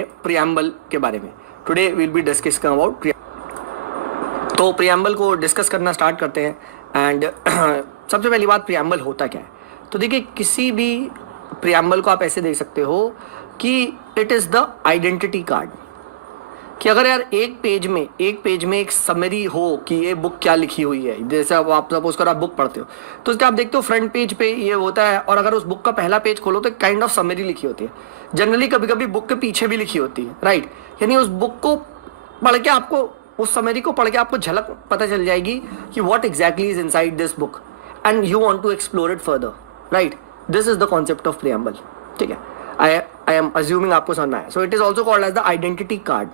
Preamble के बारे में। Today will be discussing about तो प्रियम्बल को डिस्कस करना स्टार्ट करते हैं। एंड सबसे पहली बात, प्रियम्बल होता क्या है? तो देखिए, किसी भी प्रियम्बल को आप ऐसे देख सकते हो कि it is the identity card. कि अगर यार एक पेज में एक समरी हो कि ये बुक क्या लिखी हुई है, जैसे अब आप सपोज कर आप बुक पढ़ते हो तो उसके आप देखते हो फ्रंट पेज पे ये होता है, और अगर उस बुक का पहला पेज खोलो तो काइंड ऑफ समरी लिखी होती है। जनरली कभी कभी बुक के पीछे भी लिखी होती है, राइट। यानी उस बुक को पढ़ के आपको, उस समरी को पढ़ के आपको झलक पता चल जाएगी कि what exactly is inside this book and you want to explore it further, right. This is the concept of preamble, ठीक है। आई एम अज्यूमिंग आपको समझना है। So it is also called as the identity card.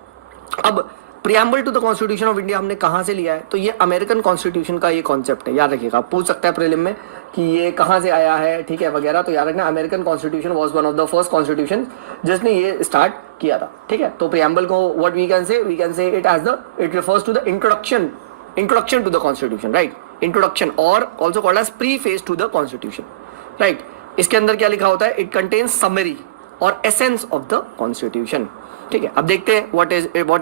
अब preamble to the constitution of India हमने कहाँ से लिया है? तो ये अमेरिकन कॉन्स्टिट्यूशन का ये कॉन्सेप्ट है, याद रखिएगा। आप पूछ सकता है प्रीलिम में कि ये कहाँ से आया है, ठीक है, वगैरह। तो याद रखना, American constitution was one of the first constitution जिसने ये स्टार्ट किया था, ठीक है। तो प्रियम्बल को what we can say it as the, it refers to the introduction to the constitution, right. Introduction, और also called as preface to the constitution, right. इसके अंदर क्या लिखा होता है? इट कंटेन्स समरी और एसेंस ऑफ द कॉन्स्टिट्यूशन, ठीक है। अब देखते हैं व्हाट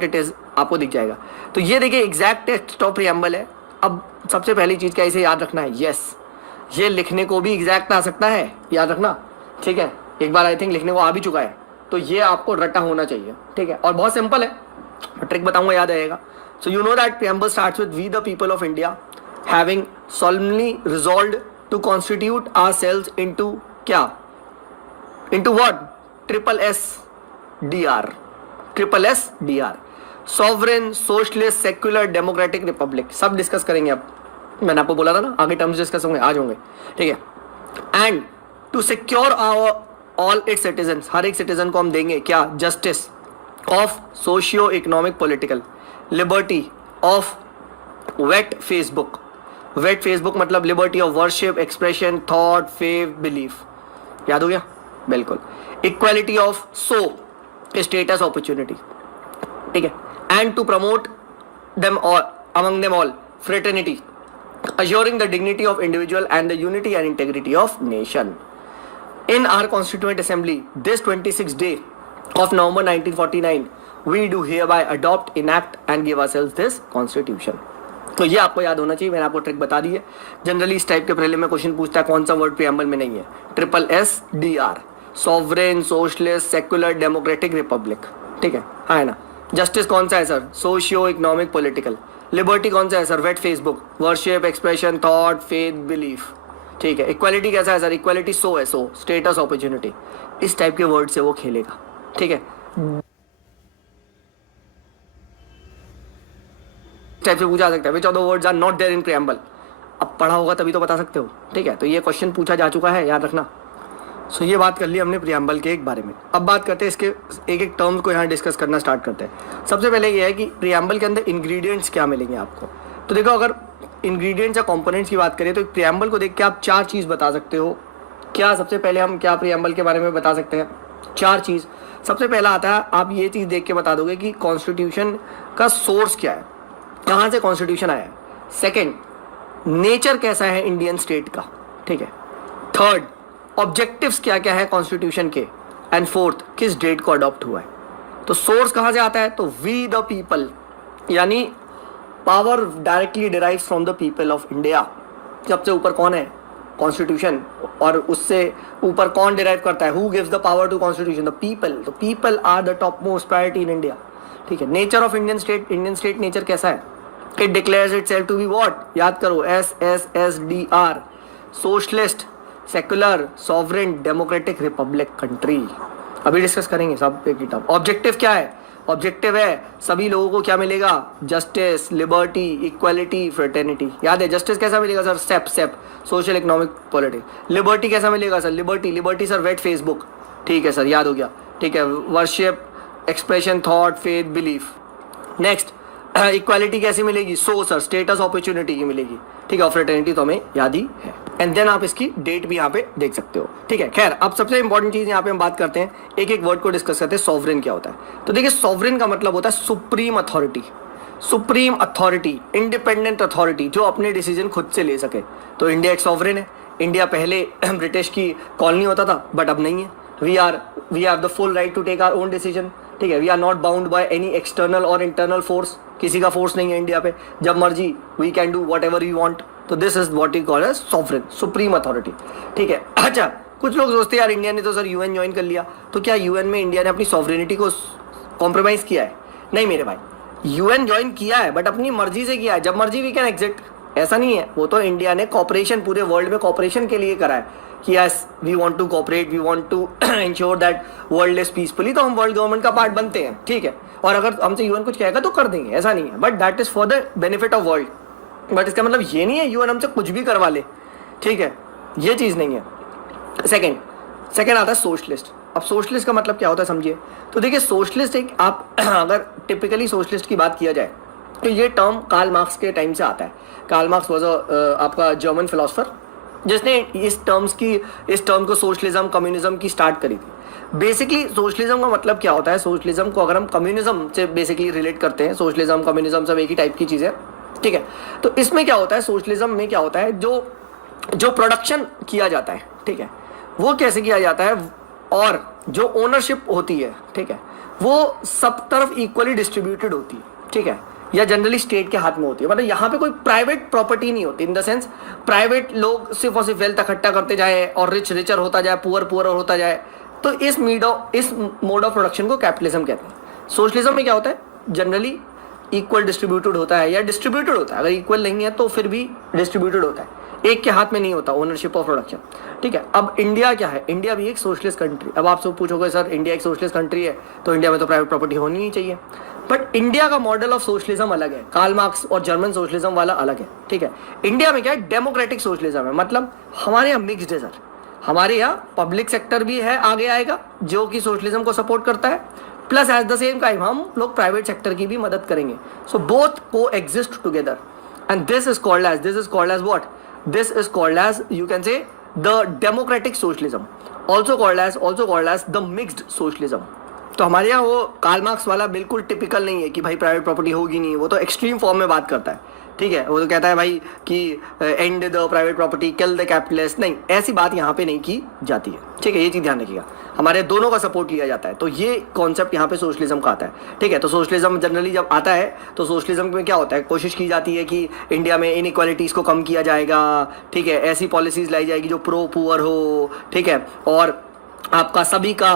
इट इज, आपको दिख जाएगा। तो ये देखिए एग्जैक्ट टेक्स्ट ऑफ प्रियम्बल है। अब सबसे पहली चीज क्या इसे याद रखना है? यस, ये लिखने को भी एग्जैक्ट आ सकता है, याद रखना, ठीक है। एक बार आई थिंक लिखने को आ भी चुका है, तो ये आपको रटा होना चाहिए, ठीक है। और बहुत सिंपल है, ट्रिक बताऊंगा, याद आएगा। So you know that preamble starts with we the people of India having solemnly resolved to constitute ourselves into क्या? into what? Triple S D R, sovereign socialist secular democratic republic. सब discuss करेंगे अब, मैंने आपको बोला था ना आगे टर्म्स डिस्कस होंगे, आज होंगे, ठीक है। And to secure our all its citizen, हर एक सिटीजन को हम देंगे क्या? Justice of socio economic political, liberty of wait Facebook मतलब liberty of worship, expression, thought, faith, belief. याद हो गया? बिल्कुल। इक्वालिटी ऑफ स्टेटस, अपॉर्चुनिटी, ठीक है। And to promote them all, among them all, fraternity, assuring the dignity of individual and the unity and integrity of nation. In our Constituent Assembly, this 26th day of November 1949, we do hereby adopt, enact and give ourselves this Constitution. तो ये आपको याद होना चाहिए, मैंने आपको trick बता दी है। जनरली इस टाइप के प्रीलिम में क्वेश्चन पूछता है कौन सा वर्ड प्रियम्बल में नहीं है? Triple S D R, sovereign socialist secular democratic republic, ठीक है, हाँ है ना। जस्टिस कौन सा है sir? Socio economic political. Liberty कौन सा है sir? Wet Facebook, worship, expression, thought, faith, belief, ठीक है। इक्वालिटी कैसा है सर? इक्वालिटी है, स्टेटस, अपॉर्चुनिटी। इस टाइप के वर्ड से वो खेलेगा, ठीक है। टाइप से पूछा सकता है which of the words are not there in preamble. अब पढ़ा होगा तभी तो बता सकते हो, ठीक है। तो ये क्वेश्चन पूछा जा चुका है, याद रखना। सो ये बात कर ली हमने प्रियम्बल के एक बारे में। अब बात करते हैं इसके एक एक टर्म्स को यहाँ डिस्कस करना स्टार्ट करते हैं। सबसे पहले ये है कि प्रियम्बल के अंदर इंग्रेडिएंट्स क्या मिलेंगे आपको। तो देखो, अगर इंग्रेडिएंट्स या कंपोनेंट्स की बात करें तो प्रियम्बल को देख के आप 4 चीज़ बता सकते हो। क्या? सबसे पहले हम क्या प्रियम्बल के बारे में बता सकते हैं? 4 चीज़। सबसे पहला आता है, आप ये चीज़ देख के बता दोगे कि कॉन्स्टिट्यूशन का सोर्स क्या है, कहाँ से कॉन्स्टिट्यूशन आया है। सेकेंड, नेचर कैसा है इंडियन स्टेट का, ठीक है। थर्ड, ऑब्जेक्टिव्स क्या क्या है कॉन्स्टिट्यूशन के। एंड फोर्थ, किस डेट को अडॉप्ट हुआ है। तो सोर्स कहाँ से आता है? तो वी द पीपल, यानी power directly derives from the people of India. सबसे ऊपर कौन है? कॉन्स्टिट्यूशन। और उससे ऊपर कौन डिराइव करता है? Who gives the power to constitution? The people. तो people are the top most priority in India, ठीक है। Nature of Indian state nature कैसा है? It declares itself to be what? याद करो, SSSDR, socialist, secular, sovereign, democratic republic country. अभी discuss करेंगे सब एक ही टर्म। ऑब्जेक्टिव क्या है? ऑब्जेक्टिव है सभी लोगों को क्या मिलेगा? Justice, liberty, equality, fraternity. याद है? जस्टिस कैसा मिलेगा sir? SEP, social economic politics. Liberty कैसा मिलेगा sir? Liberty sir wet Facebook, ठीक है सर, याद हो गया, ठीक है। Worship, expression, thought, faith, belief. Next, equality कैसी मिलेगी? सर स्टेटस, अपॉर्चुनिटी की मिलेगी, ठीक है। और फ्रेटर्निटी तो हमें याद ही है। एंड देन आप इसकी डेट भी यहाँ पे देख सकते हो, ठीक है। खैर, अब सबसे इंपॉर्टेंट चीज यहाँ पे हम बात करते हैं, एक एक वर्ड को डिस्कस करते हैं। सॉवरेन क्या होता है? तो देखिए, सॉवरेन का मतलब होता है सुप्रीम अथॉरिटी, इंडिपेंडेंट अथॉरिटी, जो अपने डिसीजन खुद से ले सके। तो इंडिया एक सॉवरेन है। इंडिया पहले ब्रिटिश की कॉलोनी होता था, बट अब नहीं है। We have the full right to take our own decision, ठीक है, we are not bound by any external और इंटरनल फोर्स, किसी का फोर्स नहीं है इंडिया पे, जब मर्जी we can do whatever we want. तो this is what you call as sovereign, supreme authority, ठीक है। अच्छा, कुछ लोग सोचते हैं यार इंडिया ने तो सर यूएन ज्वाइन कर लिया, तो क्या यूएन में इंडिया ने अपनी सॉवरेनिटी को कॉम्प्रोमाइज किया है? नहीं मेरे भाई, यूएन ज्वाइन किया है बट अपनी मर्जी से किया है, जब मर्जी वी कैन एग्जिट, ऐसा नहीं है। वो तो इंडिया ने कॉपरेशन, पूरे वर्ल्ड में कॉपरेशन के लिए करा है कि yes we want to cooperate, we want to ensure that world is peacefully, तो हम वर्ल्ड गवर्नमेंट का पार्ट बनते हैं, ठीक है। और अगर हमसे यूएन कुछ कहेगा तो कर देंगे, ऐसा नहीं है, but that is for the benefit of world. But इसका मतलब ये नहीं है यूएन हमसे कुछ भी करवा ले, ठीक है, ये चीज़ नहीं है। सेकेंड आता है सोशलिस्ट। अब सोशलिस्ट का मतलब क्या होता है समझिए। तो देखिए सोशलिस्ट एक, आप अगर टिपिकली सोशलिस्ट की बात किया जाए तो ये टर्म कार्ल मार्क्स के टाइम से आता है। कार्ल मार्क्स वॉज आपका जर्मन फिलोसफर जिसने इस टर्म को सोशलिज्म कम्युनिज्म की स्टार्ट करी थी। बेसिकली सोशलिज्म का मतलब क्या होता है, सोशलिज्म को अगर हम कम्युनिज्म से बेसिकली रिलेट करते हैं, सोशलिज्म कम्युनिज्म सब एक ही टाइप की चीज़ है, ठीक है। तो इसमें क्या होता है, सोशलिज्म में क्या होता है, जो प्रोडक्शन किया जाता है, ठीक है, वो कैसे किया जाता है, और जो ओनरशिप होती है, ठीक है, वो सब तरफ इक्वली डिस्ट्रीब्यूटेड होती है, ठीक है, या जनरली स्टेट के हाथ में होती है। मतलब यहाँ पे कोई प्राइवेट प्रॉपर्टी नहीं होती, इन द सेंस प्राइवेट लोग सिर्फ और सिर्फ वेल्थ इकट्ठा करते जाए और रिच रिचर होता जाए, पुअर पुअर होता जाए। तो इस मोड ऑफ प्रोडक्शन को कैपिटलिज्म कहते हैं। सोशलिज्म में क्या होता है, जनरली इक्वल डिस्ट्रीब्यूटेड होता है या डिस्ट्रीब्यूटेड होता है, अगर इक्वल नहीं है तो फिर भी डिस्ट्रीब्यूटेड होता है, एक के हाथ में नहीं होता ओनरशिप ऑफ प्रोडक्शन, ठीक है। अब इंडिया क्या है, इंडिया भी एक सोशलिस्ट कंट्री। अब आप सब पूछोगे सर इंडिया एक सोशलिस्ट कंट्री है तो इंडिया में तो प्राइवेट प्रॉपर्टी होनी नहीं चाहिए, बट इंडिया का मॉडल ऑफ सोशलिज्म अलग है, कार्ल मार्क्स और जर्मन सोशलिज्म वाला अलग है, ठीक है। इंडिया में क्या है, डेमोक्रेटिक सोशलिज्म है, मतलब हमारे यहाँ मिक्सड है सर, हमारे यहाँ पब्लिक सेक्टर भी है आगे आएगा जो कि सोशलिज्म को सपोर्ट करता है, plus at the same time हम लोग प्राइवेट सेक्टर की भी मदद करेंगे। So both coexist together and this is called as what, this is called as, you can say, the democratic socialism, also called as the mixed socialism। तो हमारे यहाँ वो कार्ल मार्क्स वाला बिल्कुल टिपिकल नहीं है कि भाई प्राइवेट प्रॉपर्टी होगी नहीं, वो तो एक्सट्रीम फॉर्म में बात करता है, ठीक है। वो तो कहता है भाई कि and the private property, kill the capitalist, नहीं ऐसी बात यहाँ पे नहीं की जाती है, ठीक है, ये चीज़ ध्यान रखिएगा। हमारे दोनों का सपोर्ट लिया जाता है, तो ये कॉन्सेप्ट यहाँ पे सोशलिज्म का आता है, ठीक है। तो सोशलिज्म जनरली जब आता है तो सोशलिज्म में क्या होता है, कोशिश की जाती है कि इंडिया में इनइक्वालिटीज़ को कम किया जाएगा, ठीक है, ऐसी पॉलिसीज़ लाई जाएगी जो प्रो पुअर हो, ठीक है, और आपका सभी का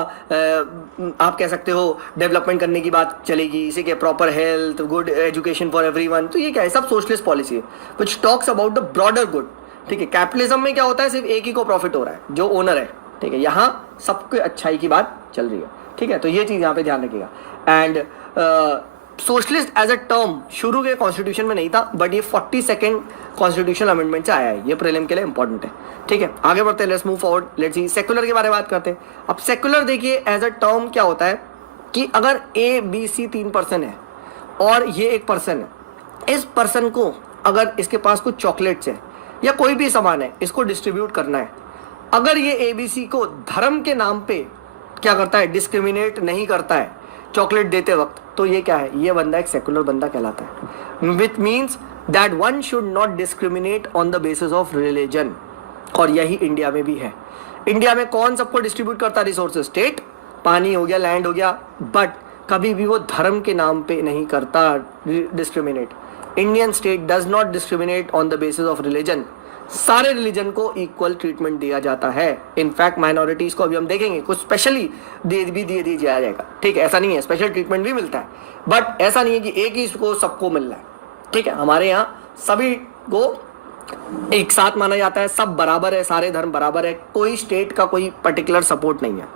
आप कह सकते हो डेवलपमेंट करने की बात चलेगी, इसी के proper health, good education for everyone. तो ये क्या है, सब सोशलिस्ट पॉलिसी है which talks about the broader good, ठीक है। कैपिटलिज्म में क्या होता है, सिर्फ एक ही को प्रॉफिट हो रहा है जो ओनर है, ठीक है, यहाँ सबके अच्छाई की बात चल रही है, ठीक है। तो ये चीज़ यहाँ पे ध्यान रखिएगा। And socialist as a term शुरू के कॉन्स्टिट्यूशन में नहीं था, बट ये 42nd कॉन्स्टिट्यूशनल अमेंडमेंट से आया है, ये प्रीलिम के लिए इंपॉर्टेंट है, ठीक है। आगे बढ़ते हैं, let's move forward, let's see secular के बारे में बात करते हैं। अब सेक्युलर देखिए एज अ टर्म क्या होता है कि अगर ABC 3 पर्सन है और ये एक पर्सन है, इस पर्सन को अगर इसके पास कुछ चॉकलेट्स है या कोई भी सामान है, इसको डिस्ट्रीब्यूट करना है, अगर ये ABC को धर्म के नाम पे क्या करता है, डिस्क्रिमिनेट नहीं करता है चॉकलेट देते वक्त, तो ये क्या है, ये बंदा एक सेकुलर बंदा कहलाता है, which means that one should not discriminate on the basis of religion. और यही इंडिया में भी है। इंडिया में कौन सबको डिस्ट्रीब्यूट करता है रिसोर्सेज, स्टेट, पानी हो गया, लैंड हो गया, बट कभी भी वो धर्म के नाम पे नहीं करता discriminate. Indian state does not discriminate on the basis of religion, सारे रिलीजन को इक्वल ट्रीटमेंट दिया जाता है। इनफैक्ट माइनॉरिटीज को अभी हम देखेंगे कुछ स्पेशली दे दिया जाएगा, ठीक है, ऐसा नहीं है, स्पेशल ट्रीटमेंट भी मिलता है, बट ऐसा नहीं है कि एक ही को सबको मिल रहा है, ठीक है। हमारे यहाँ सभी को एक साथ माना जाता है, सब बराबर है, सारे धर्म बराबर है, कोई स्टेट का कोई पर्टिकुलर सपोर्ट नहीं है।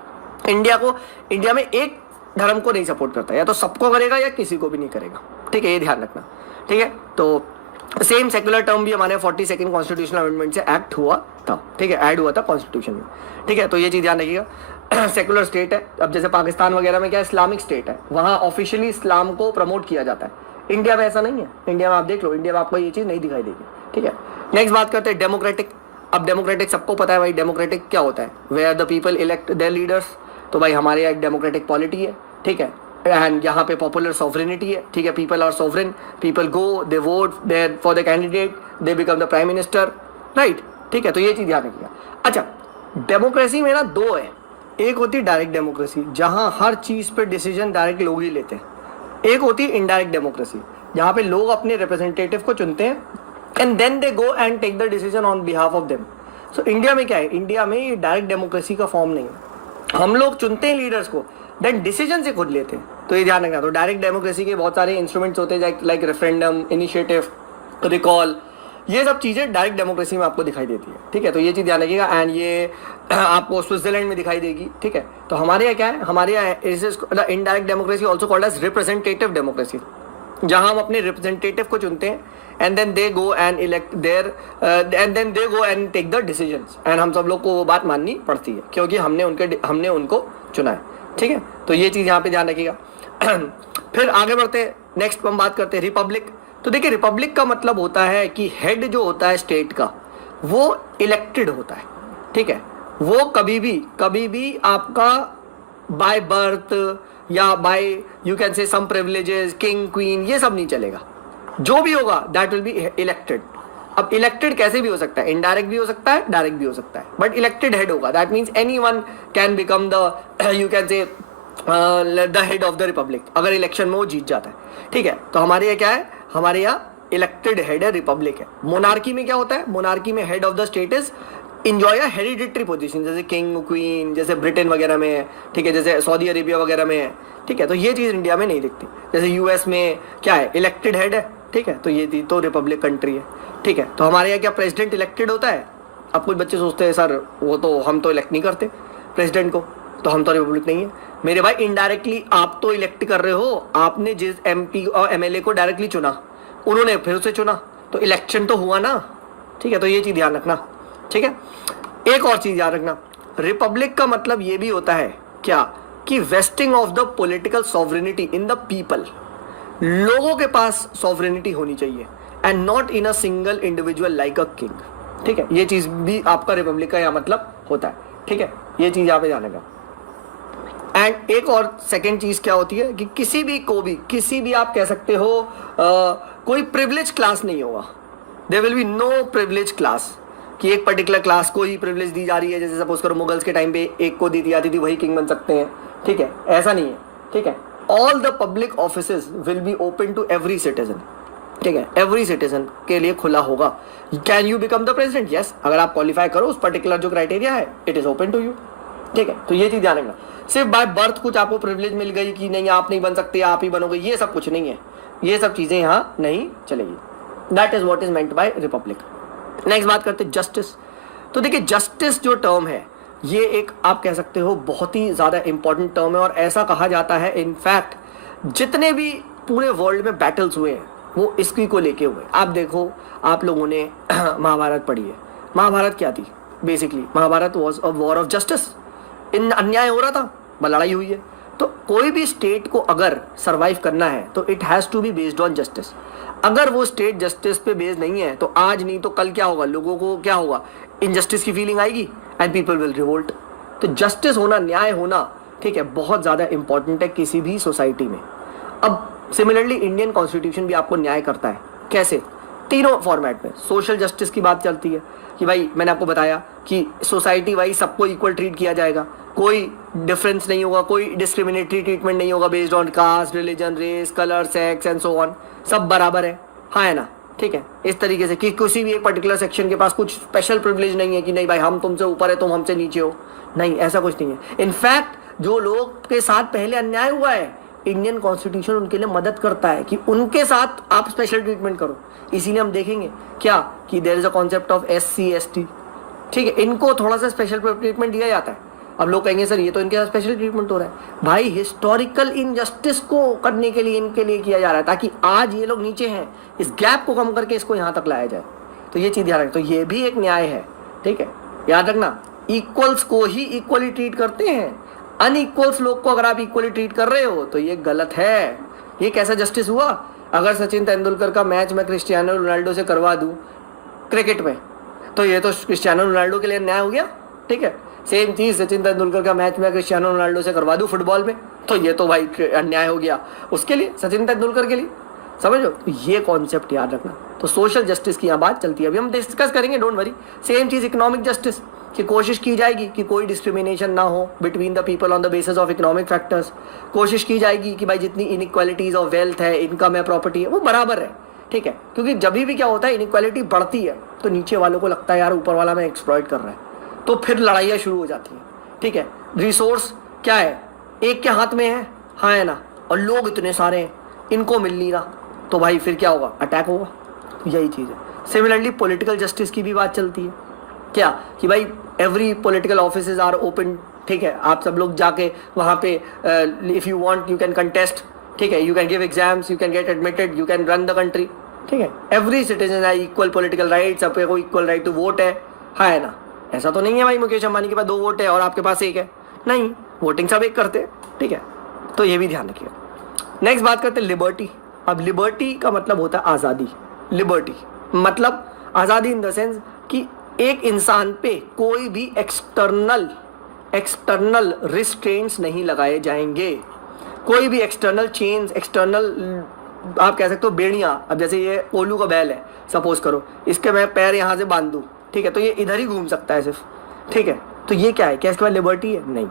इंडिया में एक धर्म को नहीं सपोर्ट करता, या तो सबको करेगा या किसी को भी नहीं करेगा, ठीक है, ये ध्यान रखना, ठीक है। तो सेम सेक्युलर टर्म भी हमारे 42nd कॉन्स्टिट्यूशनल अमेंडमेंट से एक्ट हुआ था, ठीक है, ऐड हुआ था कॉन्स्टिट्यूशन में, ठीक है। तो ये चीज़ ध्यान रखिएगा। सेक्युलर स्टेट है, अब जैसे पाकिस्तान वगैरह में क्या इस्लामिक स्टेट है, वहाँ ऑफिशियली इस्लाम को प्रमोट किया जाता है। इंडिया में ऐसा नहीं है, इंडिया में आप देख लो, इंडिया में आपको ये चीज़ नहीं दिखाई देगी, ठीक है। नेक्स्ट बात करते हैं डेमोक्रेटिक। अब डेमोक्रेटिक सबको पता है भाई, डेमोक्रेटिक क्या होता है, where the people elect their leaders. तो भाई हमारे यहाँ एक डेमोक्रेटिक पॉलिटी है, ठीक है, एंड यहाँ पे पॉपुलर सॉवरेनिटी है, ठीक है, people are sovereign, people go they vote there for the candidate, they become the prime minister, right, ठीक है। तो ये चीज़ ध्यान रखिएगा। अच्छा, डेमोक्रेसी में ना दो है, एक होती है डायरेक्ट डेमोक्रेसी, जहां हर चीज पे डिसीजन डायरेक्ट लोग ही लेते हैं। एक होती है इनडायरेक्ट डेमोक्रेसी, जहां पे लोग अपने रिप्रेजेंटेटिव को चुनते हैं and then they go and take the decision on behalf of them. So India में क्या है, इंडिया में ये डायरेक्ट डेमोक्रेसी का फॉर्म नहीं है। हम लोग चुनते हैं लीडर्स को, देन डिसीजन से खुद लेते हैं। तो ये ध्यान रखना। तो डायरेक्ट डेमोक्रेसी के बहुत सारे इंस्ट्रूमेंट्स होते हैं, लाइक रेफरेंडम, इनिशिएटिव, रिकॉल, ये सब चीज़ें डायरेक्ट डेमोक्रेसी में आपको दिखाई देती है। ठीक है, तो ये चीज़ ध्यान रखिएगा। एंड ये आपको स्विट्जरलैंड में दिखाई देगी। ठीक है, तो हमारे यहाँ क्या है, हमारे यहाँ indirect democracy also called as representative democracy, जहां हम अपने रिप्रेजेंटेटिव को चुनते हैं and then they go and elect their and then they go and take the decisions, and हम सब लोग को वो बात माननी पड़ती है क्योंकि हमने उनको चुना है। ठीक है, तो ये चीज़ यहाँ पे ध्यान रखिएगा। फिर आगे बढ़ते हैं, नेक्स्ट हम बात करते हैं रिपब्लिक। तो देखिए, रिपब्लिक का मतलब होता है कि हेड जो होता है स्टेट का वो इलेक्टेड होता है। ठीक है, वो कभी भी आपका बाय बर्थ या by you can say some privileges, king queen, ये सब नहीं चलेगा। जो भी होगा दैट विल बी इलेक्टेड। अब इलेक्टेड कैसे भी हो सकता है, इनडायरेक्ट भी हो सकता है, डायरेक्ट भी हो सकता है, बट इलेक्टेड हेड होगा। That means anyone can become the you can से the head of the Republic, अगर इलेक्शन में वो जीत जाता है। ठीक है, तो हमारे यहाँ क्या है, हमारे यहाँ इलेक्टेड हेड है, रिपब्लिक है। मोनार्की में क्या होता है, मोनार्की में head of the state is enjoy a hereditary position, जैसे किंग क्वीन, जैसे ब्रिटेन वगैरह में है। ठीक है, जैसे सऊदी अरेबिया वगैरह में है। ठीक है, तो ये चीज़ इंडिया में नहीं दिखती। जैसे यूएस में क्या है, इलेक्टेड हेड है। ठीक है, तो ये थी तो रिपब्लिक कंट्री है। ठीक है, तो हमारे यहाँ क्या प्रेसिडेंट इलेक्टेड होता है। अब कुछ बच्चे सोचते हैं सर वो तो हम तो इलेक्ट नहीं करते प्रेसिडेंट को, तो हम तो रिपब्लिक नहीं है। मेरे भाई, इनडायरेक्टली आप तो इलेक्ट कर रहे हो। आपने जिस एमपी और एमएलए को डायरेक्टली चुना, उन्होंने फिर उसे चुना, तो इलेक्शन तो हुआ ना। ठीक है, तो ये चीज़ ध्यान रखना। ठीक है, एक और चीज़ याद रखना, रिपब्लिक का मतलब ये भी होता है क्या कि wasting of the political sovereignty in the people. लोगों के पास सॉवरेनिटी होनी चाहिए and not in a single individual like a king. ठीक है, ये चीज़ भी आपका रिपब्लिक का यहाँ मतलब होता है। ठीक है, ये चीज़ यहाँ पे जानेगा। एंड एक और सेकेंड चीज़ क्या होती है कि किसी भी आप कह सकते हो कोई प्रिविलेज क्लास नहीं होगा। There will be no privilege class कि एक पर्टिकुलर क्लास को ही प्रिविलेज दी जा रही है। जैसे सपोज करो मुगल्स के टाइम पे एक को दी जाती थी, वही किंग बन सकते हैं। ठीक है, ऐसा नहीं है। ठीक है, all the public offices will be open to every citizen. ठीक है, एवरी सिटीजन के लिए खुला होगा। Can you become the president? Yes, अगर आप क्वालिफाई करो उस पर्टिकुलर जो क्राइटेरिया है, it is open to you. ठीक है, तो ये चीज़ ध्यान रखना। सिर्फ बाय बर्थ कुछ आपको प्रिविलेज मिल गई कि नहीं आप नहीं बन सकते, आप ही बनोगे, ये सब कुछ नहीं है। ये सब चीज़ें यहाँ नहीं चलेगी। That is what is meant by Republic. Next बात करते हैं जस्टिस। तो देखिए, जस्टिस जो टर्म है ये एक आप कह सकते हो बहुत ही ज़्यादा इंपॉर्टेंट टर्म है, और ऐसा कहा जाता है इनफैक्ट जितने भी पूरे वर्ल्ड में बैटल्स हुए हैं वो इसकी को लेके हुए। आप देखो, आप लोगों ने महाभारत पढ़ी है। महाभारत क्या थी basically? Mahabharata was a war of justice. इन अन्याय हो रहा था, लड़ाई हुई है। तो कोई भी स्टेट को अगर सरवाइव करना है तो it has to be based on justice. अगर वो स्टेट जस्टिस पे बेस्ड नहीं है तो आज नहीं तो कल क्या होगा, लोगों को क्या होगा, इनजस्टिस की फीलिंग आएगी एंड पीपल विल रिवोल्ट। तो जस्टिस होना, न्याय होना, ठीक है, बहुत ज़्यादा इंपॉर्टेंट है किसी भी सोसाइटी में। अब सिमिलरली इंडियन कॉन्स्टिट्यूशन भी आपको न्याय करता है। कैसे? तीनों फॉर्मेट में। सोशल जस्टिस की बात चलती है कि भाई मैंने आपको बताया कि सोसाइटी वाइज सबको इक्वल ट्रीट किया जाएगा, कोई डिफरेंस नहीं होगा, कोई डिस्क्रिमिनेटरी ट्रीटमेंट नहीं होगा based on caste, religion, race, colour, sex and so on. सब बराबर है, हाँ है ना? ठीक है, इस तरीके से कि किसी भी एक पर्टिकुलर सेक्शन के पास कुछ स्पेशल प्रिविलेज नहीं है कि नहीं भाई हम तुमसे ऊपर है तुम हमसे नीचे हो। नहीं, ऐसा कुछ नहीं है। इनफैक्ट जो लोग के साथ पहले अन्याय हुआ है, इंडियन कॉन्स्टिट्यूशन उनके लिए मदद करता है कि उनके साथ आप स्पेशल ट्रीटमेंट करो। इसीलिए हम देखेंगे क्या कि there is a concept of SC ST। ठीक है, इनको थोड़ा सा स्पेशल ट्रीटमेंट दिया जाता है। अब लोग कहेंगे सर ये तो इनके साथ स्पेशल ट्रीटमेंट हो रहा है। भाई हिस्टोरिकल इनजस्टिस को करने के लिए इनके लिए किया जा रहा है ताकि आज ये लोग नीचे हैं, इस गैप को कम करके इसको यहाँ तक लाया जाए। तो ये चीज़ याद रखें। तो ये भी एक न्याय है। ठीक है, याद रखना, इक्वल्स को ही इक्वली ट्रीट करते हैं। अनइक्वल्स लोग को अगर आप इक्वली ट्रीट कर रहे हो तो ये गलत है। ये कैसा जस्टिस हुआ? अगर सचिन तेंदुलकर का मैच मैं क्रिस्टियानो रोनाल्डो से करवा दूं क्रिकेट में, तो ये तो क्रिस्टियानो रोनाल्डो के लिए न्याय हो गया। ठीक है, सेम चीज़ सचिन तेंदुलकर का मैच मैं क्रिस्टियानो रोनाल्डो से करवा दूं फुटबॉल में, तो ये तो भाई अन्याय हो गया उसके लिए, सचिन तेंदुलकर के लिए। समझो, तो ये कॉन्सेप्ट याद रखना। तो सोशल जस्टिस की यहाँ बात चलती है, अभी हम डिस्कस करेंगे, don't worry. Same cheese economic justice. कि कोशिश की जाएगी कि कोई डिस्क्रिमिनेशन ना हो between the people on the basis of economic factors. कोशिश की जाएगी कि भाई जितनी इनइक्वालिटीज ऑफ वेल्थ है, इनकम है, प्रॉपर्टी है, वो बराबर है, ठीक है। क्योंकि जब भी क्या होता है, इनइक्वालिटी बढ़ती है तो नीचे वालों को लगता है यार ऊपर वाला मैं एक्सप्लॉइट कर रहा है, तो फिर लड़ाइयाँ शुरू हो जाती हैं, ठीक है। रिसोर्स क्या है, एक के हाथ में है, हाँ है ना, और लोग इतने सारे हैं, इनको मिल नहीं रहा, तो भाई फिर क्या होगा, अटैक होगा। यही चीज़ है। सिमिलरली पॉलिटिकल जस्टिस की भी बात चलती है, क्या कि भाई every political offices are open, ठीक है। आप सब लोग जाके वहाँ पे if you want you can contest, ठीक है, you can give exams, you can get admitted, you can run the country, ठीक है। एवरी सिटीजन है इक्वल पॉलिटिकल राइट, सबको इक्वल राइट टू वोट है ना। ऐसा तो नहीं है भाई मुकेश अंबानी के पास 2 वोट है और आपके पास 1 है, नहीं, वोटिंग सब एक करते हैं, ठीक है। तो ये भी ध्यान रखिएगा। नेक्स्ट बात करते हैं लिबर्टी। अब लिबर्टी का मतलब होता है आज़ादी। लिबर्टी मतलब आज़ादी इन द सेंस कि एक इंसान पे कोई भी एक्सटर्नल रिस्ट्रेंट्स नहीं लगाए जाएंगे, कोई भी एक्सटर्नल चेन्स, एक्सटर्नल आप कह सकते हो बेड़ियाँ। अब जैसे ये कोल्लू का बैल है, सपोज करो इसके मैं पैर यहाँ से बांध दूँ, ठीक है, तो ये इधर ही घूम सकता है सिर्फ, ठीक है। तो ये क्या है, क्या इसके बाद लिबर्टी है? नहीं।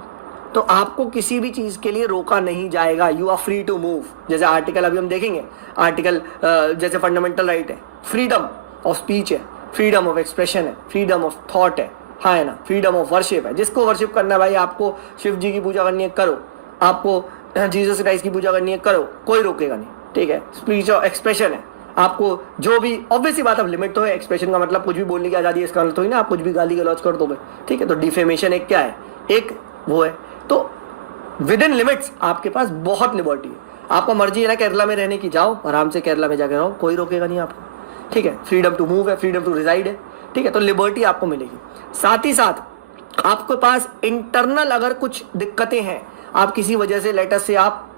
तो आपको किसी भी चीज़ के लिए रोका नहीं जाएगा, you are free to move. जैसे आर्टिकल अभी हम देखेंगे, आर्टिकल जैसे फंडामेंटल राइट है, फ्रीडम ऑफ स्पीच है, फ्रीडम ऑफ एक्सप्रेशन है, फ्रीडम ऑफ थॉट है ना, फ्रीडम ऑफ वर्शिप है। जिसको वर्शिप करना है भाई, आपको शिव जी की पूजा करनी है करो, आपको जीसस क्राइस्ट की पूजा करनी है करो, कोई रोकेगा नहीं, ठीक है। स्पीच ऑफ एक्सप्रेशन है, आपको जो भी, ऑब्वियसली बात, अब लिमिट तो है। एक्सप्रेशन का मतलब कुछ भी बोलने की आज़ादी है, इसका मतलब तो ही ना आप कुछ भी गाली गलौज कर दोगे, ठीक है। तो डिफेमेशन एक क्या है, एक वो है। तो विद इन लिमिट्स आपके पास बहुत लिबर्टी है। आपका मर्जी है ना केरला में रहने की, जाओ आराम से केरला में जाकर रहो, कोई रोकेगा नहीं आपको, ठीक है। फ्रीडम टू मूव है, फ्रीडम टू रिजाइड है, ठीक है। तो लिबर्टी आपको मिलेगी। साथ ही साथ आपके पास इंटरनल अगर कुछ दिक्कतें हैं, आप किसी वजह से, लेटर से आप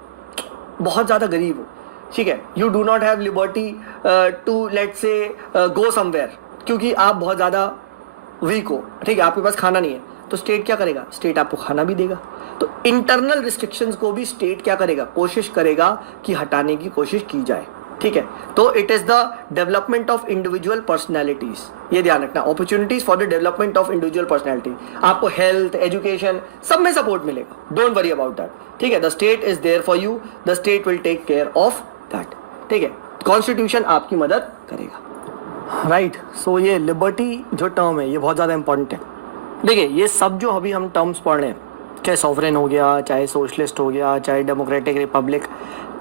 बहुत ज़्यादा गरीब हो, ठीक है, you do not have liberty to let say go somewhere, क्योंकि आप बहुत ज़्यादा वीक हो, ठीक है, आपके पास खाना नहीं है, तो स्टेट क्या करेगा, स्टेट आपको खाना भी देगा। तो इंटरनल रिस्ट्रिक्शंस को भी स्टेट क्या करेगा, कोशिश करेगा कि हटाने की कोशिश की जाए, ठीक है। तो it is the development of individual personalities, ये ध्यान रखना, opportunities for the development of individual personality. आपको हेल्थ, एजुकेशन, सब में सपोर्ट मिलेगा, डोंट वरी अबाउट दैट, ठीक है। The state is there for you, the state will take care of that, ठीक है। कॉन्स्टिट्यूशन आपकी मदद करेगा, राइट। सो ये लिबर्टी जो टर्म है ये बहुत ज़्यादा इंपॉर्टेंट है। देखिए ये सब जो अभी हम टर्म्स पढ़ रहे हैं, चाहे सॉवरेन हो गया, चाहे सोशलिस्ट हो गया, चाहे डेमोक्रेटिक रिपब्लिक,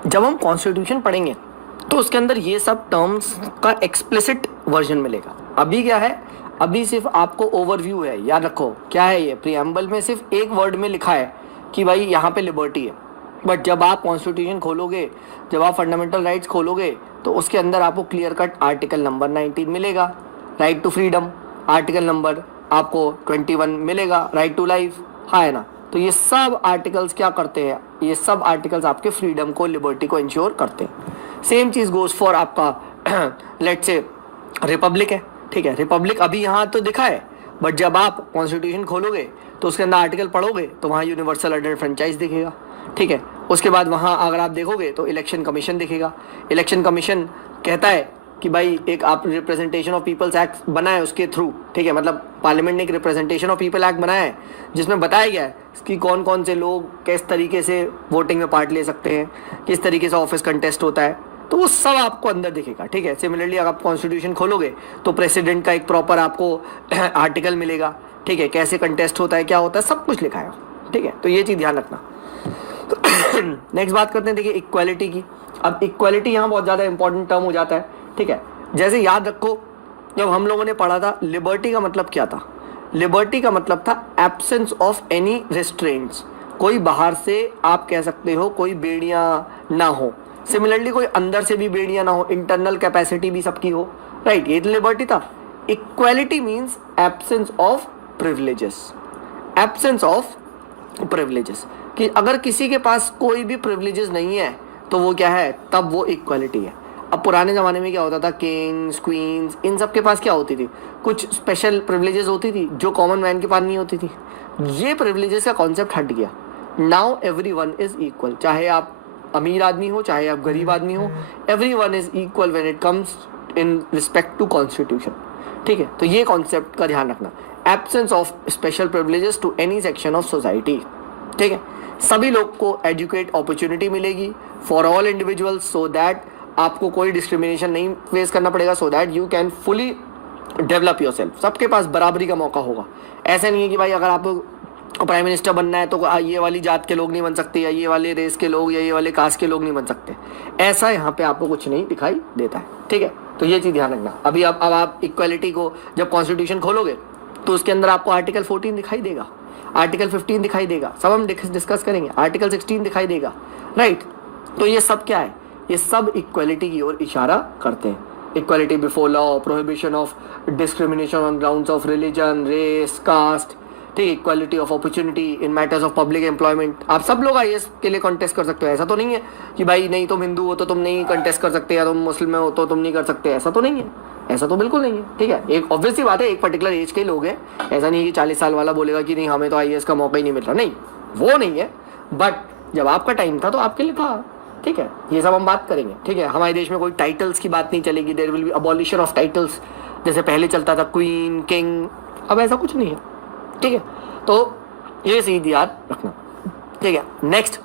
जब हम कॉन्स्टिट्यूशन पढ़ेंगे तो उसके अंदर ये सब टर्म्स का एक्सप्लिसिट वर्जन मिलेगा। अभी क्या है, अभी सिर्फ आपको ओवरव्यू है, याद रखो क्या है ये, प्रीएम्बल में सिर्फ एक वर्ड में लिखा है कि भाई यहाँ पे लिबर्टी है, बट जब आप कॉन्स्टिट्यूशन खोलोगे, जब आप फंडामेंटल राइट्स खोलोगे, तो उसके अंदर आपको क्लियर कट आर्टिकल नंबर 19 मिलेगा, right to freedom, article number आपको 21 मिलेगा, राइट टू लाइफ, है ना। तो ये सब आर्टिकल्स क्या करते हैं, ये सब आर्टिकल्स आपके फ्रीडम को, लिबर्टी को इंश्योर करते हैं। सेम चीज़ गोज फॉर आपका लेट्स से रिपब्लिक है, ठीक है। रिपब्लिक अभी यहाँ तो दिखा है, बट जब आप कॉन्स्टिट्यूशन खोलोगे तो उसके अंदर आर्टिकल पढ़ोगे तो वहाँ यूनिवर्सल अडल्ट फ्रेंचाइज दिखेगा, ठीक है। उसके बाद वहाँ अगर आप देखोगे तो इलेक्शन कमीशन दिखेगा। इलेक्शन कमीशन कहता है कि भाई एक आप रिप्रेजेंटेशन ऑफ पीपल्स एक्ट बना है उसके थ्रू, ठीक है, मतलब पार्लियामेंट ने एक रिप्रेजेंटेशन ऑफ पीपल एक्ट बनाया है जिसमें बताया गया है कि कौन कौन से लोग किस तरीके से वोटिंग में पार्ट ले सकते हैं, किस तरीके से ऑफिस कंटेस्ट होता है, तो वो सब आपको अंदर दिखेगा, ठीक है। सिमिलरली अगर आप कॉन्स्टिट्यूशन खोलोगे तो प्रेसिडेंट का एक प्रॉपर आपको आर्टिकल मिलेगा, ठीक है, कैसे कंटेस्ट होता है, क्या होता है, सब कुछ लिखा है, ठीक है। तो ये चीज़ ध्यान रखना। नेक्स्ट बात करते हैं, देखिए इक्वालिटी की। अब इक्वालिटी यहाँ बहुत ज़्यादा इंपॉर्टेंट टर्म हो जाता है, ठीक है। जैसे याद रखो जब हम लोगों ने पढ़ा था लिबर्टी का मतलब क्या था, लिबर्टी का मतलब था एब्सेंस ऑफ एनी रिस्ट्रेंट्स, कोई बाहर से आप कह सकते हो कोई बेड़ियाँ ना हो, सिमिलरली कोई अंदर से भी बेड़ियाँ ना हो, इंटरनल कैपेसिटी भी सबकी हो, राइट, ये लिबर्टी था। Equality means absence of privileges, absence of privileges, कि अगर किसी के पास कोई भी प्रिविलेजेस नहीं है तो वो क्या है, तब वो इक्वालिटी है। अब पुराने ज़माने में क्या होता था, किंग्स, क्वींस, इन सब के पास क्या होती थी, कुछ स्पेशल प्रिविलेजेस होती थी जो कॉमन मैन के पास नहीं होती थी। ये प्रिविलेजेस का कॉन्सेप्ट हट गया, नाउ एवरीवन इज इक्वल, चाहे आप अमीर आदमी हो चाहे आप गरीब आदमी हो, everyone is equal when it comes in respect to constitution, ठीक है। तो ये कॉन्सेप्ट का ध्यान रखना, absence of special privileges to any section of society. ठीक है, सभी लोग को एजुकेट अपॉर्चुनिटी मिलेगी for all individuals, so that आपको कोई डिस्क्रिमिनेशन नहीं फेस करना पड़ेगा, so that you can fully develop yourself. सबके पास बराबरी का मौका होगा। ऐसा नहीं है कि भाई अगर आपको प्राइम मिनिस्टर बनना है तो ये वाली जात के लोग नहीं बन सकते, या ये वाले रेस के लोग, या ये वाले कास्ट के लोग नहीं बन सकते। ऐसा यहाँ पे आपको कुछ नहीं दिखाई देता है। ठीक है, तो ये चीज़ ध्यान रखना। अभी अब आप इक्वालिटी को जब कॉन्स्टिट्यूशन खोलोगे तो उसके अंदर आपको आर्टिकल 14 दिखाई देगा, आर्टिकल 15 दिखाई देगा, सब हम डिस्कस करेंगे, आर्टिकल 16 दिखाई देगा, राइट। तो ये सब क्या है? ये सब इक्वालिटी की ओर इशारा करते हैं। Equality before law, prohibition of discrimination on grounds of religion, race, caste, ठीक, equality of opportunity in matters of public employment. आप सब लोग आईएएस के लिए कंटेस्ट कर सकते हो। ऐसा तो नहीं है कि भाई नहीं तुम हिंदू हो तो तुम नहीं कंटेस्ट कर सकते, या तुम मुस्लिम हो तो तुम नहीं कर सकते। ऐसा तो नहीं है, ऐसा तो बिल्कुल नहीं है। ठीक है, एक ऑब्वियस सी बात है, एक पर्टिकुलर एज के लोग हैं। ऐसा नहीं है कि 40 साल वाला बोलेगा कि नहीं हमें तो आईएएस का मौका ही नहीं मिल रहा, नहीं, वो नहीं है। बट जब आपका टाइम था तो आपके लिए था। ठीक है, ये सब हम बात करेंगे। ठीक है, हमारे देश में कोई टाइटल्स की बात नहीं चलेगी। There will be abolition of titles, जैसे पहले चलता था क्वीन, किंग, अब ऐसा कुछ नहीं है। ठीक है, तो ये चीज याद रखना। ठीक है, नेक्स्ट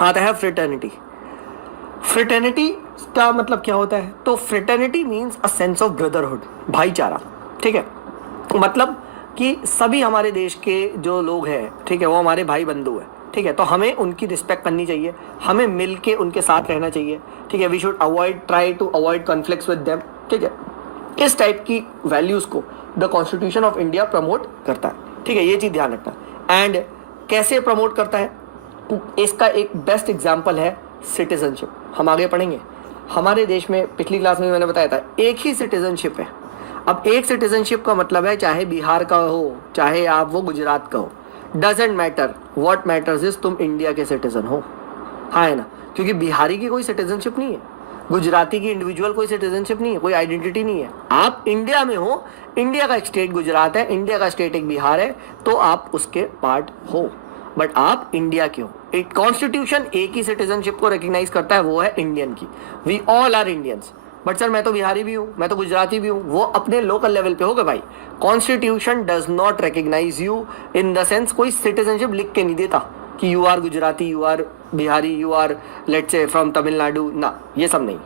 आता है फ्रेटर्निटी। फ्रेटर्निटी का मतलब क्या होता है? तो fraternity means a sense of brotherhood, भाईचारा। ठीक है, मतलब कि सभी हमारे देश के जो लोग हैं, ठीक है, वो हमारे भाई बंधु हैं। ठीक है, तो हमें उनकी रिस्पेक्ट करनी चाहिए, हमें मिल के उनके साथ रहना चाहिए। ठीक है, we should try to avoid conflicts with them. ठीक है, इस टाइप की वैल्यूज़ को the constitution of India promote करता है। ठीक है, ये चीज़ ध्यान रखना। एंड कैसे प्रमोट करता है? इसका एक बेस्ट एग्जाम्पल है सिटीजनशिप। हम आगे पढ़ेंगे। हमारे देश में पिछली क्लास में मैंने बताया था, एक ही सिटीजनशिप है। अब एक सिटीजनशिप का मतलब है चाहे बिहार का हो, चाहे आप वो गुजरात का हो, doesn't matter. What matters is तुम इंडिया के सिटीजन हो। हाँ है ना, क्योंकि बिहारी की कोई सिटीजनशिप नहीं है, गुजराती की इंडिविजुअल कोई सिटीजनशिप नहीं है, कोई आइडेंटिटी नहीं है। आप इंडिया में हो, इंडिया का एक स्टेट गुजरात है, इंडिया का स्टेट एक बिहार है, तो आप उसके पार्ट हो, बट आप इंडिया के हो। एक कॉन्स्टिट्यूशन एक ही सिटीजनशिप को रिकग्नाइज करता है, वो है इंडियन की। We all are Indians. But sir मैं तो बिहारी भी हूँ, मैं तो गुजराती भी हूँ, वो अपने लोकल लेवल पे होगा भाई। Constitution does not recognise you in the sense कोई सिटीजनशिप लिख के नहीं देता कि you are Gujarati, you are Bihari, you are let's say from Tamil Nadu, ना, ये सब नहीं,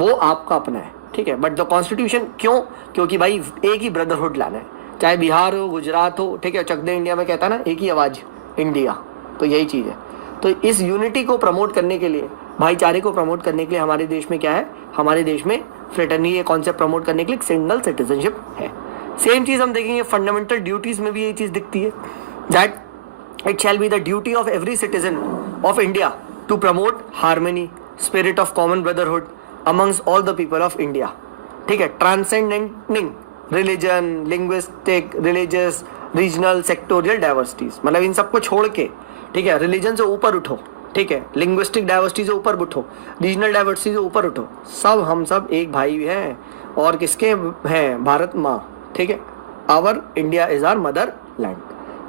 वो आपका अपना है। ठीक है, बट द कॉन्स्टिट्यूशन क्यों? क्योंकि भाई एक ही ब्रदरहुड लाना है, चाहे बिहार हो, गुजरात हो। ठीक है, चक दे इंडिया में कहता है ना, एक ही आवाज़ इंडिया, तो यही चीज़ है। तो इस यूनिटी को प्रमोट करने के लिए, भाईचारे को प्रमोट करने के लिए हमारे देश में क्या है? हमारे देश में फ्रेटर्निटी ये कॉन्सेप्ट प्रमोट करने के लिए सिंगल सिटीजनशिप है। सेम चीज़ हम देखेंगे फंडामेंटल ड्यूटीज़ में भी यही चीज़ दिखती है, that it shall be the duty of every citizen of India to promote harmony, spirit of common brotherhood amongst all the people of India. ठीक है, transcending religion, linguistic, religious, regional, sectorial diversities, मतलब इन सबको छोड़ के, ठीक है, religion से ऊपर उठो, ठीक है, लिंग्विस्टिक डाइवर्सिटी से ऊपर उठो, रीजनल डाइवर्सिटी से ऊपर उठो, सब हम सब एक भाई हैं। और किसके हैं? भारत माँ। ठीक है, our India is our motherland.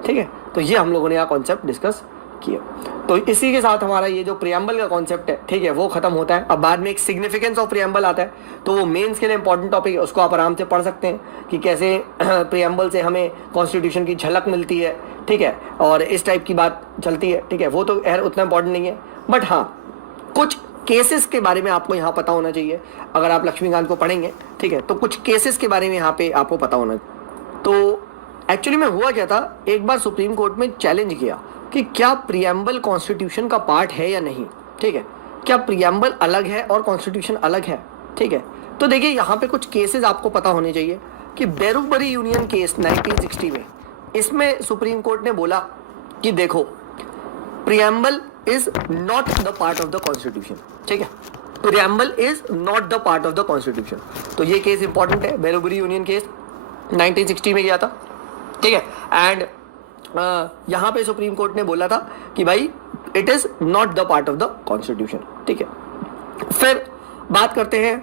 ठीक है, तो ये हम लोगों ने यहाँ कॉन्सेप्ट डिस्कस किया। तो इसी के साथ हमारा ये जो प्रियम्बल का कॉन्सेप्ट है, ठीक है, वो खत्म होता है। अब बाद में एक सिग्निफिकेंस ऑफ प्रियम्बल आता है, तो वो मेंस के लिए इंपॉर्टेंट टॉपिक है, उसको आप आराम से पढ़ सकते हैं कि कैसे प्रियम्बल से हमें कॉन्स्टिट्यूशन की झलक मिलती है। ठीक है, और इस टाइप की बात चलती है। ठीक है, वो तो उतना इंपॉर्टेंट नहीं है, बट हाँ कुछ केसेस के बारे में आपको यहाँ पता होना चाहिए। अगर आप लक्ष्मीकांत को पढ़ेंगे, ठीक है, तो कुछ केसेस के बारे में यहाँ पे आपको पता होना। तो एक्चुअली में हुआ क्या था, एक बार सुप्रीम कोर्ट में चैलेंज किया कि क्या प्रियम्बल कॉन्स्टिट्यूशन का पार्ट है या नहीं। ठीक है, क्या प्रियम्बल अलग है और कॉन्स्टिट्यूशन अलग है। ठीक है, तो देखिए यहाँ पे कुछ केसेस आपको पता होने चाहिए कि बेरुबरी यूनियन केस 1960 में, इसमें सुप्रीम कोर्ट ने बोला कि देखो preamble is not the part of the constitution. ठीक है, preamble is not the part of the constitution. तो ये केस इंपॉर्टेंट है, बेरुबरी यूनियन केस 1960 में गया था। ठीक है, एंड यहाँ पे सुप्रीम कोर्ट ने बोला था कि भाई it is not the part of the constitution. ठीक है, फिर बात करते हैं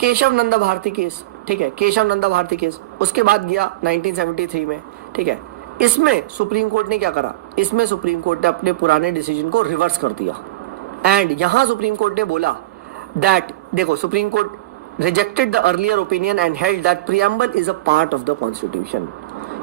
केशव नंदा भारती केस। ठीक है, केशव नंदा भारती केस उसके बाद गया 1973 में। ठीक है, इसमें सुप्रीम कोर्ट ने क्या करा, इसमें सुप्रीम कोर्ट ने अपने पुराने डिसीजन को रिवर्स कर दिया। एंड यहाँ सुप्रीम कोर्ट ने बोला दैट, देखो supreme court rejected the earlier opinion and held that preamble is a part of the constitution.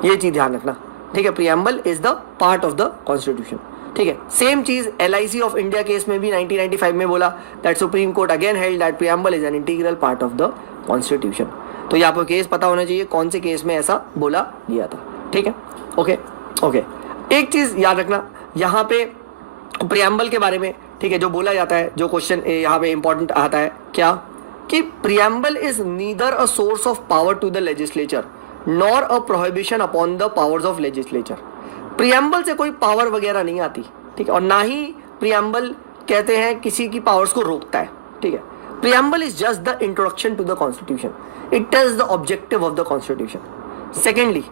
ये चीज ध्यान रखना, ठीक है। Preamble is the part of the constitution, ठीक है। सेम चीज LIC ऑफ इंडिया केस में भी 1995 में बोला that supreme court again held that preamble is an integral part of the constitution. तो ये आपको केस पता होना चाहिए कौन से केस में ऐसा बोला गया था, ठीक है। ओके ओके, एक चीज याद रखना यहाँ पे प्रियम्बल के बारे में, ठीक है, जो बोला जाता है, जो क्वेश्चन यहाँ पे इंपॉर्टेंट आता है क्या, कि preamble is neither a source of power to the legislature nor a prohibition upon the powers of legislature. Preamble से कोई पावर वगैरह नहीं आती, ठीक है, और ना ही प्रियम्बल कहते हैं किसी की पावर्स को रोकता है, ठीक है। Preamble is just the introduction to the constitution, it tells the objective of the constitution. Secondly,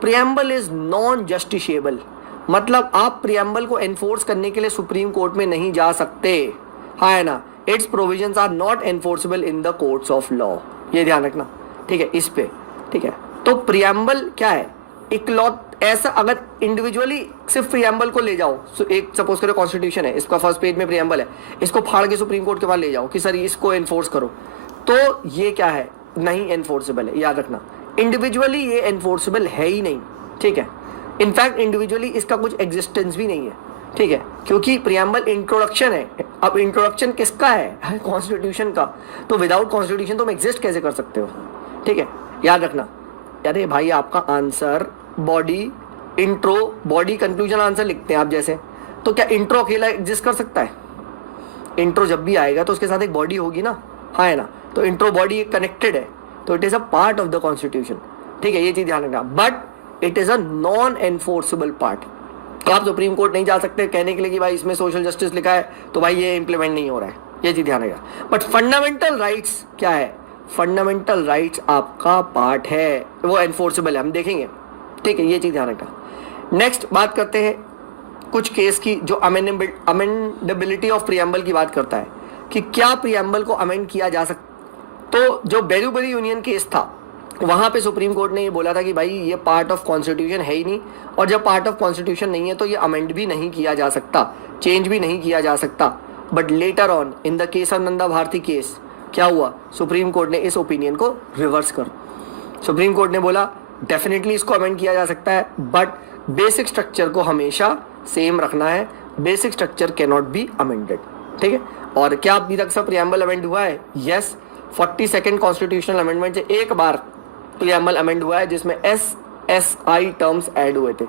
preamble is non justiciable, मतलब आप प्रियम्बल को एनफोर्स करने के लिए सुप्रीम कोर्ट में नहीं जा सकते, हाँ है ना। Its provisions are not enforceable in the courts of law, ये ध्यान रखना, ठीक है, इस पे, ठीक है। तो प्रियम्बल क्या है, इकलौत ऐसा, अगर इंडिविजुअली सिर्फ प्रियम्बल को ले जाओ, एक सपोज करो कॉन्स्टिट्यूशन है, इसका फर्स्ट पेज में प्रियम्बल है, इसको फाड़ के सुप्रीम कोर्ट के पास ले जाओ कि सर इसको एनफोर्स करो, तो ये क्या है, नहीं एनफोर्सेबल है, याद रखना। इंडिविजुअली ये एनफोर्सेबल है ही नहीं, ठीक है। इनफैक्ट इंडिविजुअली इसका कुछ एग्जिस्टेंस भी नहीं है, ठीक है, क्योंकि प्रियम्बल इंट्रोडक्शन है। अब इंट्रोडक्शन किसका है, कॉन्स्टिट्यूशन का, तो विदाउट कॉन्स्टिट्यूशन तुम एग्जिस्ट कैसे कर सकते हो, ठीक है, याद रखना। अरे भाई आपका answer body intro body conclusion answer लिखते हैं आप जैसे, तो क्या इंट्रो अकेला एग्जिस्ट कर सकता है? इंट्रो जब भी आएगा तो उसके साथ एक बॉडी होगी ना, हाँ है ना, तो इंट्रो बॉडी कनेक्टेड है, तो it is a part of the constitution, ठीक है, ये चीज ध्यान रखना। But it is a non enforceable part, तो आप सुप्रीम कोर्ट नहीं जा सकते कहने के लिए कि भाई इसमें सोशल जस्टिस लिखा है तो भाई ये इंप्लीमेंट नहीं हो रहा है, ये चीज ध्यान रखना। बट फंडामेंटल राइट्स क्या है, फंडामेंटल राइट्स आपका पार्ट है, वो एनफोर्सेबल है, हम देखेंगे, ठीक है, ये चीज ध्यान रखना। नेक्स्ट बात करते हैं कुछ केस की जो अमेंडेबिलिटी ऑफ प्रियम्बल की बात करता है कि क्या प्रियम्बल को अमेंड किया जा सकता। तो जो बेरूबरी यूनियन केस था वहां पे सुप्रीम कोर्ट ने ये बोला था कि भाई ये पार्ट ऑफ कॉन्स्टिट्यूशन है ही नहीं, और जब पार्ट ऑफ कॉन्स्टिट्यूशन नहीं है तो ये अमेंड भी नहीं किया जा सकता, चेंज भी नहीं किया जा सकता। But later on in the case of Nanda Bharati case क्या हुआ, सुप्रीम कोर्ट ने इस ओपिनियन को रिवर्स कर, सुप्रीम कोर्ट ने बोला डेफिनेटली इसको अमेंड किया जा सकता है, बट बेसिक स्ट्रक्चर को हमेशा सेम रखना है, basic structure can not be amended, ठीक है। और क्या अभी तक सब प्रियम्बल अमेंड हुआ है? यस, 42nd कॉन्स्टिट्यूशनल अमेंडमेंट से एक बार प्रियम्बल अमेंड हुआ है जिसमें SSI टर्म्स ऐड हुए थे,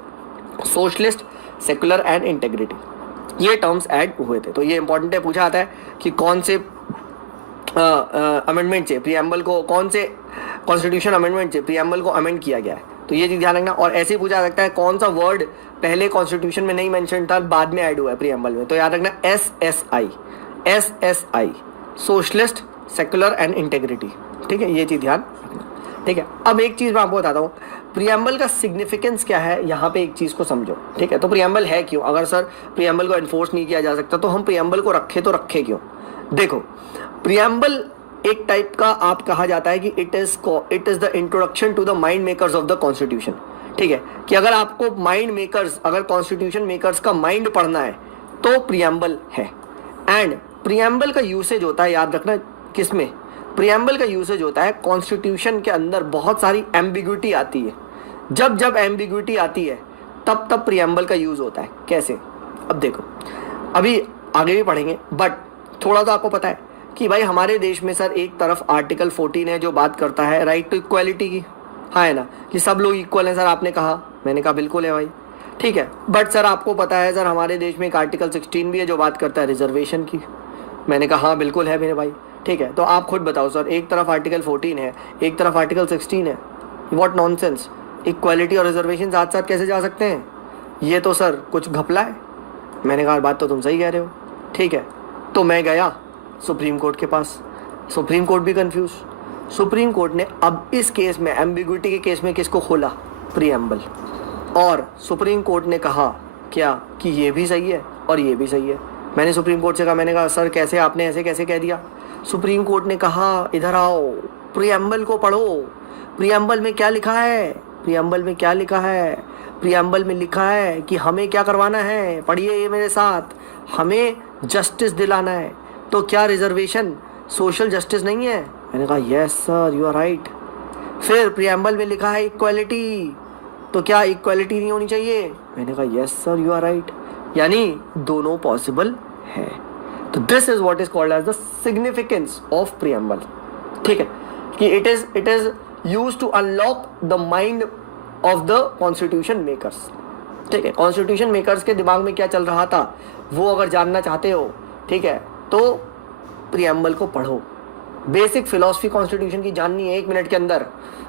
सोशलिस्ट, सेकुलर एंड इंटेग्रिटी, ये टर्म्स ऐड हुए थे। तो ये इंपॉर्टेंट है, पूछा आता है कि कौन से अमेंडमेंट से प्रियम्बल को, कौन से कॉन्स्टिट्यूशन अमेंडमेंट से प्रियम्बल को अमेंड किया गया है, तो ये चीज ध्यान रखना। और ऐसे ही पूछा सकता है कौन सा वर्ड पहले कॉन्स्टिट्यूशन में नहीं मेंशन था, बाद में ऐड हुआ है प्रियम्बल में, तो याद रखना SSI, socialist, secular and integrity, ठीक है, ये चीज ध्यान रखना, ठीक है। अब एक चीज मैं आपको बताता हूँ, प्रियम्बल का सिग्निफिकेंस क्या है, यहाँ पे एक चीज को समझो, ठीक है। तो प्रियम्बल है क्यों, अगर सर प्रियम्बल को एनफोर्स नहीं किया जा सकता तो हम प्रियम्बल को रखे तो रखे क्यों? देखो, प्रियम्बल एक टाइप का आप कहा जाता है कि it is the introduction to the mind makers of the constitution, ठीक है, कि अगर आपको माइंड मेकर्स, अगर कॉन्स्टिट्यूशन मेकर्स का माइंड पढ़ना है तो प्रियम्बल है। एंड प्रियम्बल का यूसेज होता है, याद रखना, किसमें? प्रियम्बल का यूसेज होता है कॉन्स्टिट्यूशन के अंदर बहुत सारी एम्बिग्विटी आती है, जब जब एम्बिग्विटी आती है तब तब प्रियम्बल का यूज होता है। कैसे? अब देखो, अभी आगे भी पढ़ेंगे, बट थोड़ा तो आपको पता है कि भाई हमारे देश में सर एक तरफ आर्टिकल 14 है जो बात करता है राइट टू इक्वालिटी की, हाँ है ना, कि सब लोग इक्वल हैं। सर आपने कहा, मैंने कहा बिल्कुल है भाई, ठीक है। बट सर आपको पता है सर हमारे देश में एक आर्टिकल 16 भी है जो बात करता है रिजर्वेशन की, मैंने कहा हाँ बिल्कुल है मेरे भाई, ठीक है। तो आप खुद बताओ सर, एक तरफ आर्टिकल 14 है, एक तरफ आर्टिकल 16 है, व्हाट नॉनसेंस, इक्वालिटी और रिजर्वेशन साथ साथ कैसे जा सकते हैं? ये तो सर कुछ घपला है। मैंने कहा बात तो तुम सही कह रहे हो, ठीक है। तो मैं गया सुप्रीम कोर्ट के पास, सुप्रीम कोर्ट भी कंफ्यूज। सुप्रीम कोर्ट ने अब इस केस में, एम्बिग्विटी के केस में, किसको खोला? प्रियम्बल। और सुप्रीम कोर्ट ने कहा क्या कि ये भी सही है और ये भी सही है। मैंने सुप्रीम कोर्ट से कहा, मैंने कहा सर कैसे, आपने ऐसे कैसे कह दिया? सुप्रीम कोर्ट ने कहा इधर आओ, प्रियम्बल को पढ़ो, प्रियम्बल में क्या लिखा है, प्रियम्बल में क्या लिखा है, प्रियम्बल में लिखा है कि हमें क्या करवाना है, पढ़िए ये मेरे साथ, हमें जस्टिस दिलाना है। तो क्या रिजर्वेशन सोशल जस्टिस नहीं है? मैंने कहा yes sir, you are right. फिर प्रियम्बल में लिखा है इक्वालिटी, तो क्या इक्वालिटी नहीं होनी चाहिए? मैंने कहा yes sir, you are right, यानी दोनों पॉसिबल है। तो this is what is called as the significance of preamble, ठीक है, कि it is used to unlock the mind of the constitution makers, ठीक है। कॉन्स्टिट्यूशन मेकर्स के दिमाग में क्या चल रहा था वो अगर जानना चाहते हो, ठीक है, तो प्रीएम्बल को पढ़ो। बेसिक फिलॉसफी कॉन्स्टिट्यूशन की जाननी है 1 मिनट के अंदर,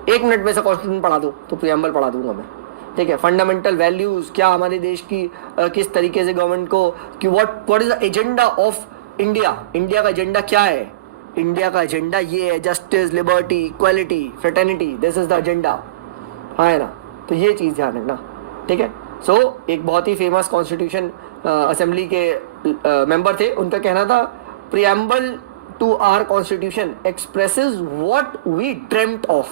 1 मिनट में से कॉन्स्टिट्यूशन पढ़ा दो तो प्रीएम्बल पढ़ा दूंगा मैं, ठीक है। फंडामेंटल वैल्यूज क्या हमारे देश की किस तरीके से गवर्नमेंट को, कि what is the agenda of India, India का एजेंडा क्या है, इंडिया का एजेंडा ये है, justice, liberty, equality, fraternity, this is the agenda, हाँ है ना। तो ये चीज़ ध्यान रखना, ठीक है। सो एक बहुत ही फेमस कॉन्स्टिट्यूशन असेंबली के मेंबर थे, उनका कहना था preamble to our constitution expresses what we dreamed of,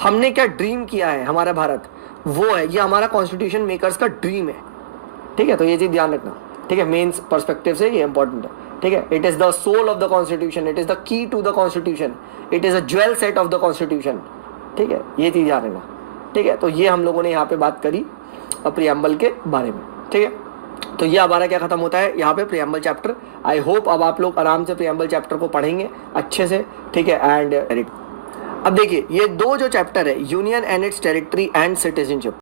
हमने क्या ड्रीम किया है हमारा भारत, वो है ये हमारा कॉन्स्टिट्यूशन मेकर्स का ड्रीम है, ठीक है। तो ये चीज़ ध्यान रखना, ठीक है, मेंस पर्सपेक्टिव से ये इंपॉर्टेंट है, ठीक है। It is the soul of the constitution, it is the key to the constitution, it is a jewel set of the constitution, ठीक है, ये चीज़ ध्यान रखना, ठीक है। तो ये हम लोगों ने यहाँ पे बात करी प्रीएम्बल के बारे में, ठीक है। तो ये हमारा क्या खत्म होता है यहाँ पे प्रीएम्बल चैप्टर। आई होप अब आप लोग आराम से प्रीएम्बल चैप्टर को पढ़ेंगे अच्छे से, ठीक है। एंड अब देखिए ये 2 जो चैप्टर है, union and it's territory and citizenship,